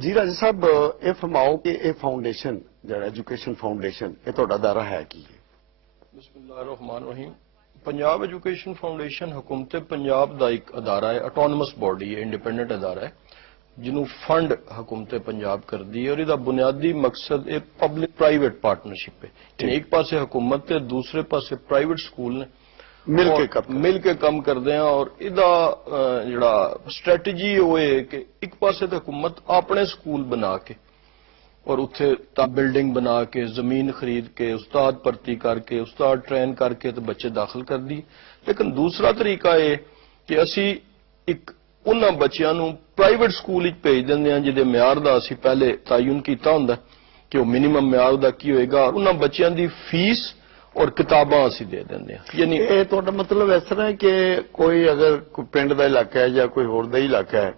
ਜੀ ਰਾਜਾ ਸਾਹਿਬ, ਇਹ ਫਰਮਾਓ ਕਿ ਇਹ ਫਾਊਂਡੇਸ਼ਨ ਜਿਹੜਾ ਐਜੂਕੇਸ਼ਨ ਫਾਊਂਡੇਸ਼ਨ, ਇਹ ਤੁਹਾਡਾ ਦਾਇਰਾ ਹੈ ਕੀ ਹੈ? ਬਿਸਮਿਲ੍ਲਾਹਿਰਰਹਿਮਾਨਿਰਰਹੀਮ। ਪੰਜਾਬ ਐਜੂਕੇਸ਼ਨ ਫਾਊਂਡੇਸ਼ਨ ਹਕੂਮਤ ਪੰਜਾਬ ਦਾ ਇੱਕ ਅਦਾਰਾ ਹੈ, ਆਟੋਨਮਸ ਬਾਡੀ ਹੈ, ਇੰਡੀਪੈਂਡੈਂਟ ਅਦਾਰਾ ਹੈ, ਜਿਹਨੂੰ ਫੰਡ ਹਕੂਮਤ ਪੰਜਾਬ ਕਰਦੀ ਹੈ, ਔਰ ਇਹਦਾ ਬੁਨਿਆਦੀ ਮਕਸਦ ਇਹ ਪਬਲਿਕ ਪ੍ਰਾਈਵੇਟ ਪਾਰਟਨਰਸ਼ਿਪ ਹੈ। ਇੱਕ ਪਾਸੇ ਹਕੂਮਤ ਤੇ ਦੂਸਰੇ ਪਾਸੇ ਪ੍ਰਾਈਵੇਟ ਸਕੂਲ ਨੇ ਮਿਲ ਕੇ ਕੰਮ ਕਰਦੇ ہیں اور ਇਹਦਾ ਜਿਹੜਾ ਸਟ੍ਰੈਟਜੀ ਉਹ ਹੈ ਕਿ ਇੱਕ ਪਾਸੇ ਤੇ ਹਕੂਮਤ ਆਪਣੇ ਸਕੂਲ ਬਣਾ ਕੇ اور ਉੱਥੇ ਤਾਂ ਬਿਲਡਿੰਗ ਬਣਾ ਕੇ ਜ਼ਮੀਨ ਖਰੀਦ ਕੇ ਉਸਤਾਦ ਭਰਤੀ ਕਰਕੇ ਉਸਤਾਦ ਟ੍ਰੇਨ ਕਰਕੇ ਤੇ ਬੱਚੇ ਦਾਖਲ ਕਰਦੀ, ਲੇਕਿਨ ਦੂਸਰਾ ਤਰੀਕਾ ਇਹ ਕਿ ਅਸੀਂ ਇੱਕ ਉਹਨਾਂ ਬੱਚਿਆਂ ਨੂੰ ਪ੍ਰਾਈਵੇਟ ਸਕੂਲ ਵਿੱਚ ਭੇਜ ਦਿੰਦੇ ਹਾਂ ਜਿਹਦੇ ਮਿਆਰ ਦਾ ਅਸੀਂ ਪਹਿਲੇ ਤਾਯੁਨ ਕੀਤਾ ਹੁੰਦਾ ਕਿ ਉਹ ਮਿਨੀਮਮ ਮਿਆਰ ਦਾ ਕੀ ਹੋਏਗਾ, ਉਹਨਾਂ ਬੱਚਿਆਂ ਦੀ ਫੀਸ اور کتاباں اسی دے دیں. یعنی یہ تو مطلب اس طرح ہے کہ کوئی اگر کوئی پنڈ کا علاقہ ہے یا کوئی ہور دا علاقہ ہے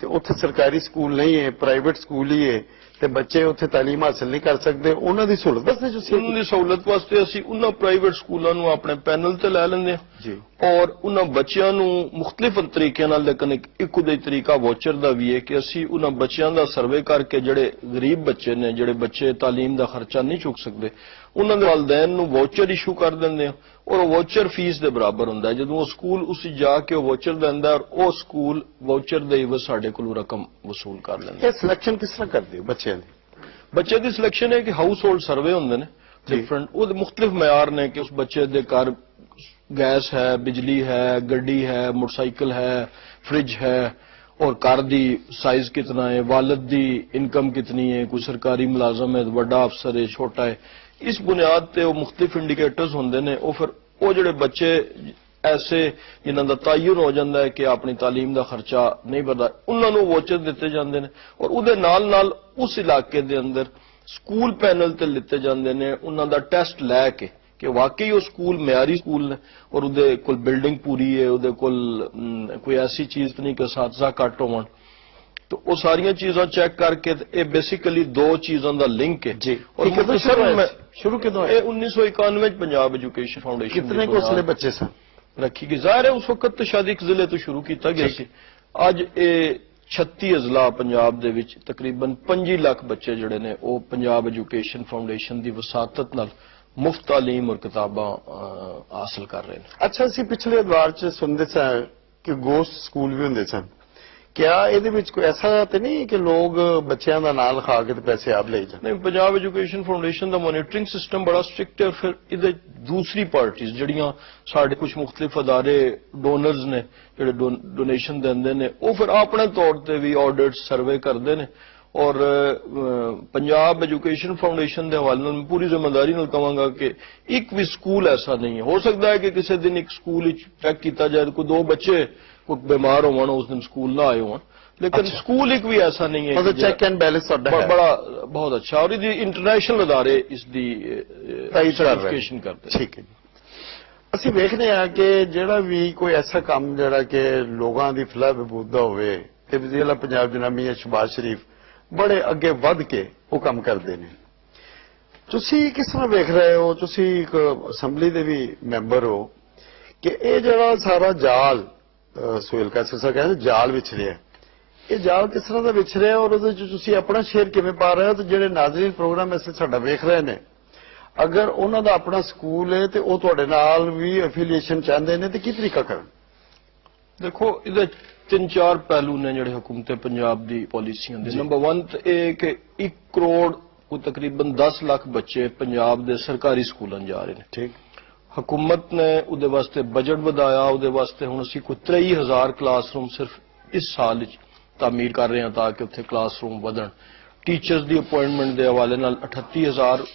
تو اتنے سرکاری سکول نہیں ہے، پرائیویٹ سکول ہی ہے، تو بچے اتنے تعلیم حاصل نہیں کر سکتے، انہوں کی سہولت انہوں کی سہولت واسطے اسی انہوں پرائیویٹ سکولوں اپنے پینل تے لے لیندے جی، اور انہوں بچیاں نو مختلف طریقے نال، لیکن ایک دے طریقہ واچر دا بھی ہے کہ اسی انہوں بچیاں دا سروے کر کے جڑے غریب بچے نے، جڑے بچے تعلیم دا خرچہ نہیں چک سکتے، انہوں نے والدین نو واچر ایشو کر دیں اور واچر فیس دے برابر ہوں. جدو وہ سکول اسی جا کے واچر دینا اور وہ سکول واچر دے عوض ساڈے کولوں رقم وصول کر لینا. یہ سلیکشن کس طرح کر دی بچے دی سلیکشن ہے کہ ہاؤس ہولڈ سروے ہوں نے ڈفرنٹ، وہ مختلف معیار نے کہ اس بچے دے گھر گیس ہے، بجلی ہے، گڈی ہے، موٹر سائیکل ہے، فریج ہے، اور کار دی سائز کتنا ہے، والد دی انکم کتنی ہے، کوئی سرکاری ملازم ہے، بڑا افسر ہے، چھوٹا ہے، اس بنیاد تے وہ مختلف انڈیکیٹرز ہوندے نے. وہ پھر وہ جڑے بچے ایسے جنہاں دا تعین ہو جاندہ ہے کہ اپنی تعلیم دا خرچہ نہیں بھردا، انہاں نوں واچر دتے جاندے نے اور اودے نال نال اس علاقے دے اندر سکول پینل تے لتے جاندے نے انہاں دا ٹیسٹ لے کے کہ واقعی وہ سکول معیاری سکول نے اور اودے کول بلڈنگ پوری ہے، اودے کول کوئی ایسی چیز نہیں کہ اساتذہ گھٹ ہون. تو وہ ساری چیزاں چیک کر کے یہ بیسیکلی دو چیزوں دا لنک ہے. جی، اور شروع کدوں ہے؟ 1991 پنجاب ایجوکیشن فاؤنڈیشن کتنے کو اسلے بچے سن رکھی گئی؟ ظاہر ہے اس وقت تو شاید ایک ضلع تو شروع کیتا گیا سی. اج یہ 36 اضلاع پنجاب دے وچ تقریباً 25 لاکھ بچے جڑے نے وہ پنجاب ایجوکیشن فاؤنڈیشن دی وساطت نال مفت تعلیم اور کتاباں حاصل کر رہے ہیں. اچھا، اسی پچھلے ادوار چ سنتے سن کہ گوشت سکول بھی ہوندے سن، کیا یہ کوئی ایسا تو نہیں کہ لوگ بچیاں دا نام لکھا کے پیسے آپ لے جائیں؟ نہیں، Punjab education foundation the monitoring system بڑا سٹرکٹ ہے. اور پھر ادھر دوسری پارٹیز جڑیاں ساڈے کچھ مختلف ادارے ڈونرز نے جڑے ڈونیشن دیندے نے وہ پھر اپنے طور تے بھی آڈٹ سروے کردے نے. اور پنجاب ایجوکیشن فاؤنڈیشن دے حوالے نال میں پوری ذمہ داری نال کہاں گا کہ ایک بھی سکول ایسا نہیں ہے. ہو سکتا ہے کہ کسی دن ایک سکول چیک کیتا جائے کوئی دو بچے کوئی بیمار ہون اس دن سکول نہ آئے ہون، لیکن سکول ایک بھی ایسا نہیں ہے. چیک اینڈ بیلنس بڑا بہت اچھا اور انٹرنیشنل ادارے اس دی سرٹیفکیشن کرتے. ٹھیک ہے جی. اسی ویکھنے ہیں کہ جڑا بھی کوئی ایسا کام جڑا کہ لوگاں دی فلاح بہبود دا ہوئے تے وزیر اعلیٰ پنجاب جناب میاں شہباز شریف بڑے اگے ود کے وہ کام کرتے ہیں. تسی کس طرح ویکھ رہے ہو، تسی ایک اسمبلی دے بھی ممبر ہو، کہ یہ جڑا سارا جال سہیل قیصر صاحب کہتے ہیں جال وچ رہا ہے، یہ جال کس طرح کا وچ رہا ہے اور تسی اپنا شیئر کیویں پا رہے ہو؟ تو جڑے ناظرین پروگرام اس ساڈا ویکھ رہے ہیں اگر انہوں دا اپنا سکول ہے تو وہ تواڈے نال بھی ایفیلیشن چاہتے ہیں تو کی طریقہ کرن؟ دیکھو ادھر 3-4 پہلو نے جڑے حکومت پنجاب دی پالیسیاں دے. نمبر 1 یہ کہ 1 کروڑ کو تقریباً 10 لاکھ بچے پنجاب دے سرکاری سکولوں جا رہے ہیں. ٹھیک، حکومت نے ادھے واسطے بجٹ بدایا، ادھے واسطے ہوں اسی کوئی 23,000 کلاس روم صرف اس سال تعمیر کر رہے ہیں تاکہ اتنے کلاس روم ودن. ٹیچرز دی اپوائنٹمنٹ دے حوالے نال 38,000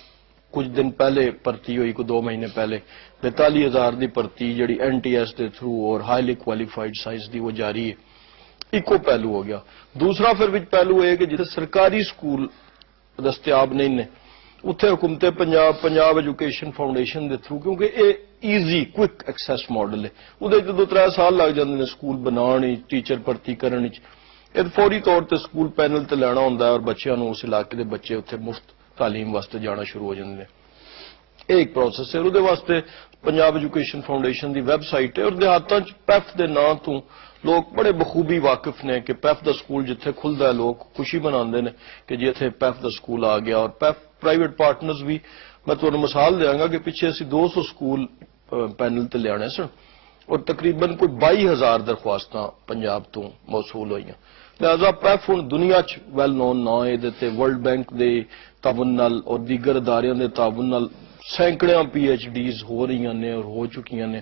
کچھ دن پہلے بھرتی ہوئی، کوئی 2 مہینے پہلے 42,000 دی بھرتی جڑی NTS دے تھرو اور ہائیلی کوالیفائڈ سائنس دی وہ جاری ہے. ایک پہلو ہو گیا. دوسرا پھر پہلو ہے کہ جتنے سرکاری سکول دستیاب نہیں نے اتنے حکومت پنجاب ایجوکیشن فاؤنڈیشن دے تھرو، کیونکہ یہ ایزی کوئک ایکسیس ماڈل ہے، وہ 2-3 سال لگ جاتے ہیں سکول بنانے، ٹیچر بھرتی کرنے. یہ فوری طور تے سکول پینل تے لینا ہوتا ہے اور بچیاں نو اس علاقے دے بچے اتنے مفت تعلیم واسطے جانا شروع ہو جاتے ہیں. یہ ایک پروسیس ہے. وہ واسطے پنجاب ایجوکیشن فاؤنڈیشن دی ویب سائٹ ہے اور دیہاتاں پیف دے نام تو ਲੋਕ ਬੜੇ ਬਖੂਬੀ ਵਾਕਿਫ ਨੇ ਕਿ ਪੈਫ ਦਾ ਸਕੂਲ ਜਿੱਥੇ ਖੁੱਲਦਾ ਹੈ ਲੋਕ ਖੁਸ਼ੀ ਮਨਾਉਂਦੇ ਨੇ ਕਿ ਜੀ ਇੱਥੇ ਪੈਫ ਦਾ ਸਕੂਲ ਆ ਗਿਆ। ਔਰ ਪੈਫ ਪ੍ਰਾਈਵੇਟ ਪਾਰਟਨਰਸ ਵੀ, ਮੈਂ ਤੁਹਾਨੂੰ ਮਿਸਾਲ ਦਿਆਂਗਾ ਕਿ ਪਿੱਛੇ ਅਸੀਂ 200 ਸਕੂਲ ਪੈਨਲ ਤੇ ਲਿਆਣੇ ਸਨ ਔਰ ਤਕਰੀਬਨ ਕੋਈ 22,000 ਦਰਖਾਸਤਾਂ ਪੰਜਾਬ ਤੋਂ ਮੌਸੂਲ ਹੋਈਆਂ। ਲਿਹਾਜ਼ਾ ਪੈਫ ਹੁਣ ਦੁਨੀਆ 'ਚ ਵੈਲ ਨੋਨ ਨਾ ਹੈ। ਇਹਦੇ ਤੇ ਵਰਲਡ ਬੈਂਕ ਦੇ ਤਾਵਨ ਨਾਲ ਔਰ ਦੀਗਰ ਅਦਾਰਿਆਂ ਦੇ ਤਾਵਨ ਨਾਲ ਸੈਂਕੜਿਆਂ PhDs ਹੋ ਰਹੀਆਂ ਨੇ ਔਰ ਹੋ ਚੁੱਕੀਆਂ ਨੇ।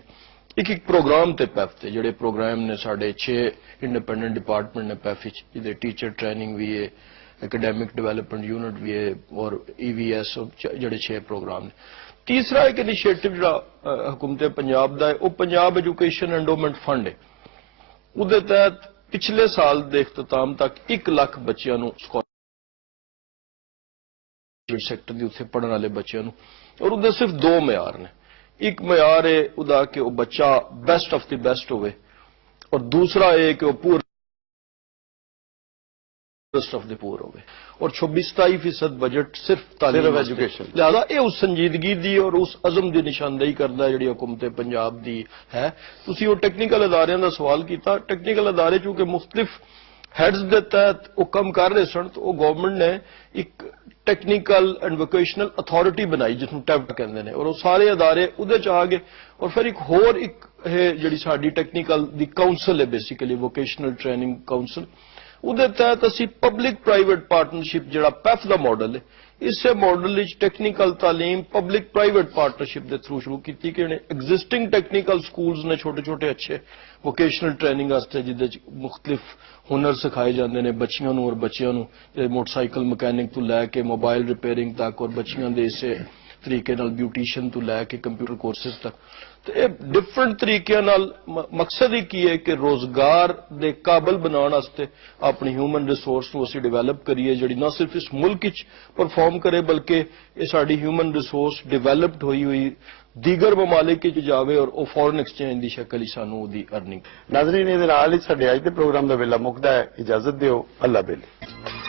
ਇੱਕ ਪ੍ਰੋਗਰਾਮ ਤੇ ਪੈਫ ਤੇ ਜਿਹੜੇ ਪ੍ਰੋਗਰਾਮ ਨੇ ਸਾਡੇ 6 ਇੰਡੀਪੈਂਡੈਂਟ ਡਿਪਾਰਟਮੈਂਟ ਨੇ ਪੈਫ ਵਿੱਚ, ਜਿਹਦੇ ਟੀਚਰ ਟ੍ਰੇਨਿੰਗ ਵੀ ਹੈ, ਐਕੈਡੈਮਿਕ ਡਿਵੈਲਪਮੈਂਟ ਯੂਨਿਟ ਵੀ ਹੈ ਔਰ EVS ਜਿਹੜੇ 6 ਪ੍ਰੋਗਰਾਮ ਨੇ। ਤੀਸਰਾ ਇੱਕ ਇਨੀਸ਼ੀਏਟਿਵ ਜਿਹੜਾ ਹਕੂਮਤ ਪੰਜਾਬ ਦਾ ਹੈ ਉਹ ਪੰਜਾਬ ਐਜੂਕੇਸ਼ਨ ਐਂਡੋਮੈਂਟ ਫੰਡ ਹੈ। ਉਹਦੇ ਤਹਿਤ ਪਿਛਲੇ ਸਾਲ ਦੇ ਇਖਤਤਾਮ ਤੱਕ 1 ਲੱਖ ਬੱਚਿਆਂ ਨੂੰ ਸੈਕਟਰ ਦੀ ਉੱਥੇ ਪੜ੍ਹਨ ਵਾਲੇ ਬੱਚਿਆਂ ਨੂੰ, ਔਰ ਉਹਦੇ ਸਿਰਫ 2 ਮਿਆਰ ਨੇ। ਇੱਕ ਮਿਆਰ ਹੈ ਉਹਦਾ ਕਿ ਉਹ ਬੱਚਾ ਬੈਸਟ ਆਫ ਦੀ ਬੈਸਟ ਹੋਵੇ ਔਰ ਦੂਸਰਾ ਇਹ ਕਿ ਉਹ ਪੂਰ ਬੈਸਟ ਆਫ ਦੀ ਪੂਰ ਹੋਵੇ। ਔਰ 26-27% ਬਜਟ ਸਿਰਫ ਤਾਲੀਮ ਐਜੂਕੇਸ਼ਨ। ਲਿਹਾਜ਼ਾ ਇਹ ਉਸ ਸੰਜੀਦਗੀ ਦੀ ਔਰ ਉਸ ਅਜ਼ਮ ਦੀ ਨਿਸ਼ਾਨਦੇਹੀ ਕਰਦਾ ਜਿਹੜੀ ਹਕੂਮਤ ਪੰਜਾਬ ਦੀ ਹੈ। ਤੁਸੀਂ ਉਹ ਟੈਕਨੀਕਲ ਅਦਾਰਿਆਂ ਦਾ ਸਵਾਲ ਕੀਤਾ। ਟੈਕਨੀਕਲ ਅਦਾਰੇ ਚੂੰਕਿ ਮੁਖਤਲਿਫ ਹੈਡਸ ਦੇ ਤਹਿਤ ਉਹ ਕੰਮ ਕਰ ਰਹੇ ਸਨ ਤਾਂ ਉਹ ਗਵਰਨਮੈਂਟ ਨੇ ਇੱਕ ਟੈਕਨੀਕਲ ਐਂਡ ਵੋਕੇਸ਼ਨਲ ਅਥਾਰਟੀ ਬਣਾਈ ਜਿਸ ਨੂੰ ਟੈਬਟ ਕਹਿੰਦੇ ਨੇ ਔਰ ਉਹ ਸਾਰੇ ਅਦਾਰੇ ਉਹਦੇ ਚ ਆ ਗਏ। ਔਰ ਫਿਰ ਇੱਕ ਹੋਰ ਇੱਕ ਇਹ ਜਿਹੜੀ ਸਾਡੀ ਟੈਕਨੀਕਲ ਦੀ ਕਾਉਂਸਲ ਹੈ ਬੇਸਿਕਲੀ ਵੋਕੇਸ਼ਨਲ ਟ੍ਰੇਨਿੰਗ ਕਾਉਂਸਲ, ਉਹਦੇ ਤਹਿਤ ਅਸੀਂ ਪਬਲਿਕ ਪ੍ਰਾਈਵੇਟ ਪਾਰਟਨਰਸ਼ਿਪ ਜਿਹੜਾ ਪੈਫ ਦਾ ਮਾਡਲ ਹੈ ਇਸੇ ਮਾਡਲ ਵਿੱਚ ਟੈਕਨੀਕਲ ਤਾਲੀਮ ਪਬਲਿਕ ਪ੍ਰਾਈਵੇਟ ਪਾਰਟਨਰਸ਼ਿਪ ਦੇ ਥਰੂ ਸ਼ੁਰੂ ਕੀਤੀ ਕਿ ਇਹਨੇ ਐਗਜ਼ਿਸਟਿੰਗ ਟੈਕਨੀਕਲ ਸਕੂਲਸ ਨੇ ਛੋਟੇ ਛੋਟੇ ਅੱਛੇ ਵੋਕੇਸ਼ਨਲ ਟ੍ਰੇਨਿੰਗ ਵਾਸਤੇ ਜਿਹਦੇ ਚ ਮੁਖਤਲਿਫ ਹੁਨਰ ਸਿਖਾਏ ਜਾਂਦੇ ਨੇ ਬੱਚਿਆਂ ਨੂੰ ਔਰ ਬੱਚਿਆਂ ਨੂੰ ਮੋਟਰਸਾਈਕਲ ਮਕੈਨਿਕ ਤੋਂ ਲੈ ਕੇ ਮੋਬਾਈਲ ਰਿਪੇਅਰਿੰਗ ਤੱਕ ਔਰ ਬੱਚਿਆਂ ਦੇ ਇਸੇ ਤਰੀਕੇ ਨਾਲ ਬਿਊਟੀਸ਼ੀਅਨ ਤੋਂ ਲੈ ਕੇ ਕੰਪਿਊਟਰ ਕੋਰਸਿਸ ਤੱਕ। ਤੇ ਇਹ ਡਿਫਰੈਂਟ ਤਰੀਕਿਆਂ ਨਾਲ ਮਕਸਦ ਹੀ ਕੀ ਹੈ ਕਿ ਰੋਜ਼ਗਾਰ ਦੇ ਕਾਬਲ ਬਣਾਉਣ ਵਾਸਤੇ ਆਪਣੀ ਹਿਊਮਨ ਰਿਸੋਰਸ ਨੂੰ ਅਸੀਂ ਡਿਵੈਲਪ ਕਰੀਏ ਜਿਹੜੀ ਨਾ ਸਿਰਫ ਇਸ ਮੁਲਕ ਵਿੱਚ ਪਰਫਾਰਮ ਕਰੇ ਬਲਕਿ ਇਹ ਸਾਡੀ ਹਿਊਮਨ ਰਿਸੋਰਸ ਡਿਵੈਲਪਡ ਹੋਈ ਦੀਗਰ ਮਮਾਲਿਕ ਵਿੱਚ ਜਾਵੇ ਔਰ ਉਹ ਫੋਰਨ ਐਕਸਚੇਂਜ ਦੀ ਸ਼ਕਲ ਹੀ ਸਾਨੂੰ ਉਹਦੀ ਅਰਨਿੰਗ। ਨਾਜ਼ਰੀਨ, ਇਹਦੇ ਨਾਲ ਹੀ ਸਾਡੇ ਅੱਜ ਦੇ ਪ੍ਰੋਗਰਾਮ ਦਾ ਵੇਲਾ ਮੁੱਕਦਾ ਹੈ। ਇਜਾਜ਼ਤ ਦਿਓ। ਅੱਲਾ ਬੇਲੀ।